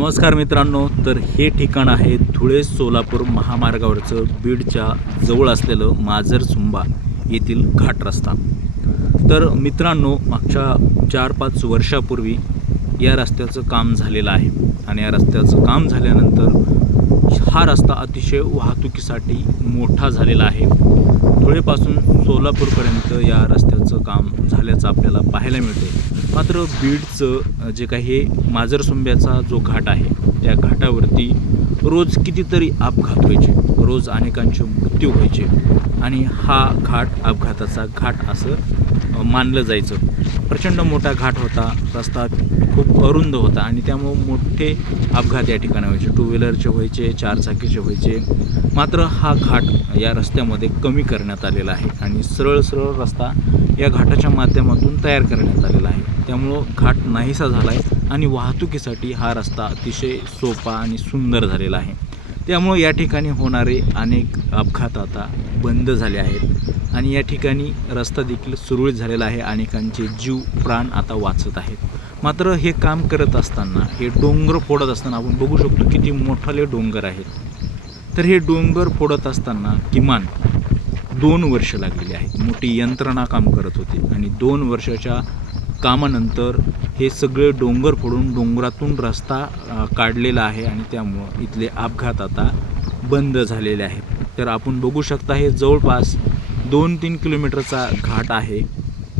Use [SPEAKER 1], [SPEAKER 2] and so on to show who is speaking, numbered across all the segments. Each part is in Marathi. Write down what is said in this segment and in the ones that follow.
[SPEAKER 1] नमस्कार मित्रांनो तर हे ठिकाण आहे धुळे सोलापूर महामार्गावरचं बीडच्या जवळ असलेलं माजर सुंबा येथील घाट रस्ता. तर मित्रांनो मागच्या चार पाच वर्षापूर्वी या रस्त्याचं काम झालेलं आहे. आणि या रस्त्याचं काम झाल्यानंतर हा रस्ता अतिशय वाहतुकीसाठी मोठा झालेला आहे. धुळेपासून सोलापूरपर्यंत या रस्त्याचं काम झाल्याचं आपल्याला पाहायला मिळते मात्र बीडचं जे काही हे माजरसुंब्याचा जो घाट आहे त्या घाटावरती रोज कितीतरी अपघात व्हायचे. रोज अनेकांचे मृत्यू व्हायचे. आणि हा घाट अपघाताचा घाट असं मानलं जायचं. प्रचंड मोठा घाट होता. रस्ता खूप अरुंद होता आणि त्यामुळं मोठे अपघात या ठिकाणी व्हायचे. टू व्हीलरचे व्हायचे चारचाकीचे व्हायचे. मात्र हा घाट या रस्त्यामध्ये कमी करण्यात आलेला आहे आणि सरळ सरळ रस्ता या घाटाच्या माध्यमातून तयार करण्यात आलेला आहे. त्यामुळं घाट नाहीसा झाला आहे आणि वाहतुकीसाठी हा रस्ता अतिशय सोपा आणि सुंदर झालेला आहे. त्यामुळं या ठिकाणी होणारे अनेक अपघात आता बंद झाले आहेत. आणि या ठिकाणी रस्ता देखील सुरळीत झालेला आहे. अनेकांचे जीव प्राण आता वाचत आहेत. मात्र हे काम करत असताना हे डोंगर फोडत असताना आपण बघू शकतो किती मोठाले डोंगर आहेत. तर हे डोंगर फोडत असताना किमान दोन वर्ष लागलेली आहेत. मोठी यंत्रणा काम करत होती. आणि दोन वर्षाच्या कामानंतर हे सगळे डोंगर फोडून डोंगरातून रस्ता काढलेला आहे आणि त्यामुळं इथले अपघात आता बंद झालेले आहेत. तर आपण बघू शकता हे जवळपास दोन तीन किलोमीटरचा घाट आहे.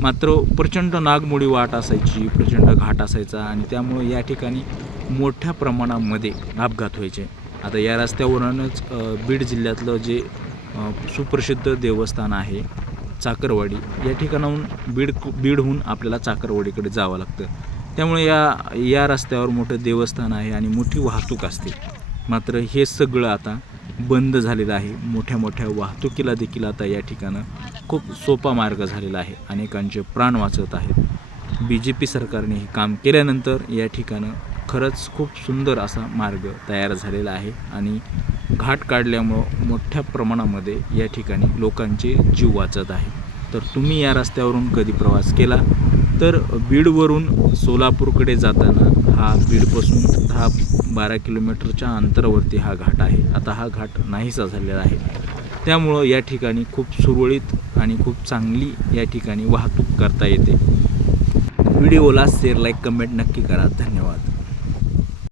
[SPEAKER 1] मात्र प्रचंड नागमोडी वाट असायची प्रचंड घाट असायचा आणि त्यामुळं या ठिकाणी मोठ्या प्रमाणामध्ये अपघात व्हायचे. आता या रस्त्यावरूनच बीड जिल्ह्यातलं जे सुप्रसिद्ध देवस्थान आहे चाकरवाडी. या ठिकाणाहून बीड बीडहून आपल्याला चाकरवाडीकडे जावं लागतं. त्यामुळे या या रस्त्यावर मोठं देवस्थान आहे आणि मोठी वाहतूक असते. मात्र हे सगळं आता बंद झालेलं आहे. मोठ्या मोठ्या वाहतुकीला देखील आता या ठिकाणं खूप सोपा मार्ग झालेला आहे. अनेकांचे प्राण वाचत आहेत. बी जे पी सरकारने हे काम केल्यानंतर या ठिकाणं खरंच खूप सुंदर असा मार्ग तयार झालेला आहे आणि घाट काढल्यामुळं मोठ्या प्रमाणामध्ये या ठिकाणी लोकांचे जीव वाचत आहे. तर तुम्ही या रस्त्यावरून कधी प्रवास केला? तर बीडवरून सोलापूरकडे जाताना हा बीडपासून दहा बारा किलोमीटरच्या अंतरावरती हा घाट आहे. आता हा घाट नाहीसा झालेला आहे. त्यामुळं या ठिकाणी खूप सुरळीत आणि खूप चांगली या ठिकाणी वाहतूक करता येते. व्हिडिओला शेअर लाईक कमेंट नक्की करा. धन्यवाद.